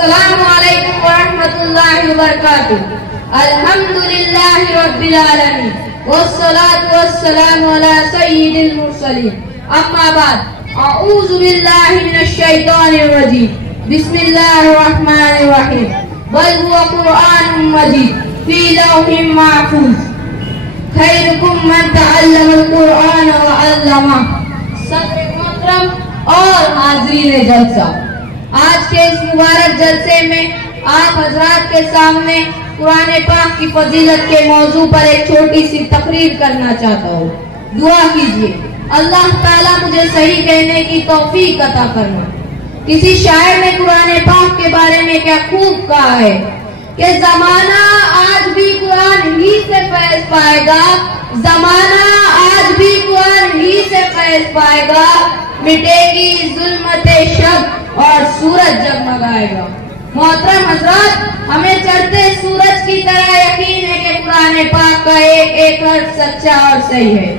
السلام علیکم ورحمۃ اللہ وبرکاتہ. الحمدللہ رب العالمین والصلاة والسلام علی سید المرسلین. اما بعد، اعوذ باللہ من الشیطان الرجیم. بسم اللہ الرحمن الرحیم. بل هو قرآن مجید فی لوح محفوظ. خیرکم من تعلم القرآن وعلمہ. صدر محترم اور حاضرین جلسہ، آج کے اس مبارک جلسے میں آپ حضرات کے سامنے قرآن پاک کی فضیلت کے موضوع پر ایک چھوٹی سی تقریر کرنا چاہتا ہوں. دعا کیجیے اللہ تعالیٰ مجھے صحیح کہنے کی توفیق عطا کرنا. کسی شاعر نے قرآن پاک کے بارے میں کیا خوب کہا ہے کہ زمانہ آج بھی قرآن ہی سے فیض پائے گا، زمانہ آج بھی قرآن ہی سے فیض پائے گا. مٹے گی ظلمت شب اور سورج جگمگائے گا. محترم حضرات، ہمیں چڑھتے سورج کی طرح یقین ہے کہ قرآن پاک کا ایک ایک حرف سچا اور صحیح ہے،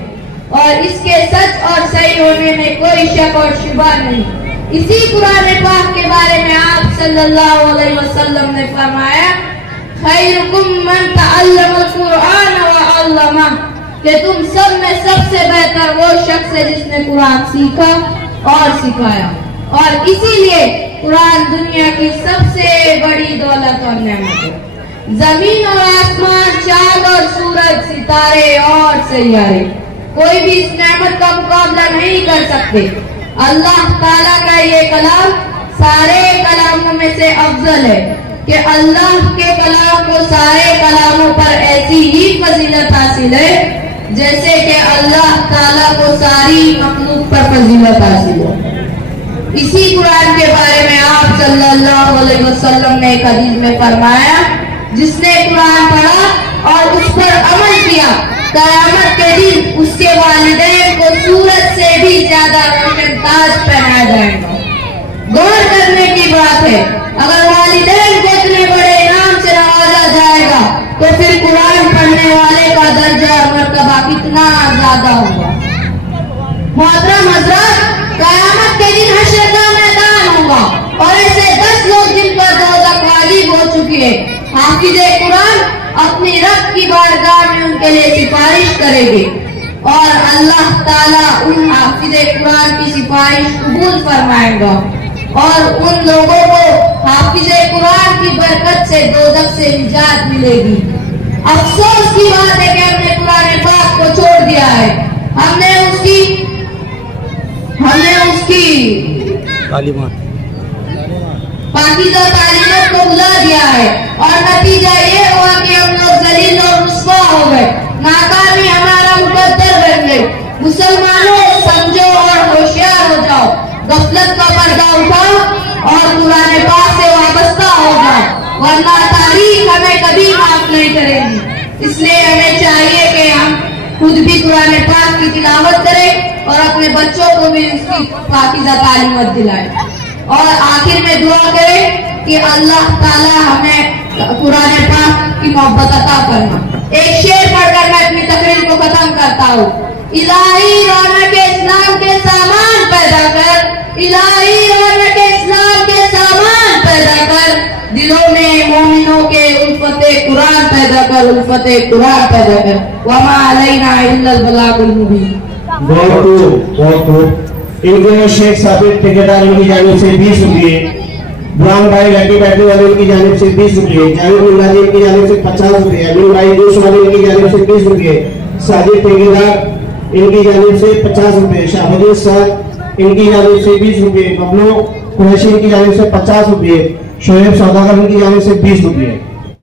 اور اس کے سچ اور صحیح ہونے میں کوئی شک اور شبہ نہیں. اسی قرآن پاک کے بارے میں آپ صلی اللہ علیہ وسلم نے فرمایا، خیرکم من تعلم القرآن وعلمہ، کہ تم سب میں سب سے بہتر وہ شخص ہے جس نے قرآن سیکھا اور سکھایا. اور اسی لیے قرآن دنیا کی سب سے بڑی دولت اور نعمت ہے. زمین اور آسمان، چاند اور سورج، ستارے اور سیارے، کوئی بھی اس نعمت کا مقابلہ نہیں کر سکتے. اللہ تعالیٰ کا یہ کلام سارے کلاموں میں سے افضل ہے کہ اللہ کے کلام کو سارے کلاموں پر ایسی ہی فضیلت حاصل ہے جیسے کہ اللہ تعالیٰ کو ساری مخلوق پر فضیلت حاصل ہے. اسی قرآن کے بارے میں آپ صلی اللہ علیہ وسلم نے ایک حدیث میں فرمایا، جس نے قرآن پڑھا اور اس پر عمل کیا، قیامت کے دن اس کے والدین کو سورج سے بھی زیادہ روشن تاج پہنایا جائے گا. غور کرنے کی بات ہے، اگر والدین کو اتنے بڑے انعام سے نوازا جائے گا تو پھر قرآن پڑھنے والے کا درجہ اور مرتبہ کتنا زیادہ ہوگا. محترم حضرات، قیامت کے دن حشر کا میدان ہوگا اور ایسے 10 لوگ جن پر دوزخ غالب ہو چکے ہیں، حافظ قرآن اپنی رب کی بارگاہ میں ان کے لیے سفارش کریں گے اور اللہ تعالیٰ ان حافظ قرآن کی سفارش قبول فرمائے گا اور ان لوگوں کو حافظ قرآن کی برکت سے دوزخ سے نجات ملے گی. افسوس کی بات ہے کہ ہم نے قرآن پاک کو چھوڑ دیا ہے، ہم نے اس کی پاکیزہ تعلیمات کو بھلا دیا ہے اور نتیجہ یہ ہوا کہ ہم لوگ ذلیل اور رسوا ہو گئے، ناکامی ہمارا مقدر بن گئی. مسلمانوں سمجھو اور ہوشیار ہو جاؤ، غفلت کا پردہ اٹھاؤ اور قرآن پاک سے وابستہ ہو جاؤ، ورنہ تاریخ ہمیں کبھی معاف نہیں کرے گی. اس لیے ہمیں چاہیے کہ ہم خود بھی قرآن پاک کی تلاوت کریں اور اپنے بچوں کو بھی اس کی پاکیزہ تعلیمات دلائیں، اور آخر میں دعا کریں کہ اللہ تعالیٰ ہمیں قرآن پاک کی محبت عطا کرنا. ایک شعر پڑھ کر میں اپنی تقریر کو ختم کرتا ہوں. الہی رونق اسلام کے سامان پیدا کر، الہی رونق اسلام کے سامان پیدا کر، دلوں میں مومنوں کے الفت قرآن پیدا کر، الفت قرآن پیدا کر. وما علینا الا البلاغ المبین. ان کے شیخ ثابت ٹھیکیدار ان کی جانب سے 20 روپئے، برہان بھائی لٹی بیٹھنے والے ان کی جانب سے 20 روپئے، جاوید اللہ جی ان کی جانب سے 50 روپئے، امین بھائی جوش والے ان کی جانب سے 20 روپئے، ساجد ٹھیکیدار ان کی جانب سے 50 روپئے، شاہبدین صاحب ان کی جانب سے 20 روپئے، ببلو قریشی ان کی جانب سے 50 روپئے، شعیب سوداگر ان کی جانب سے 20 روپئے.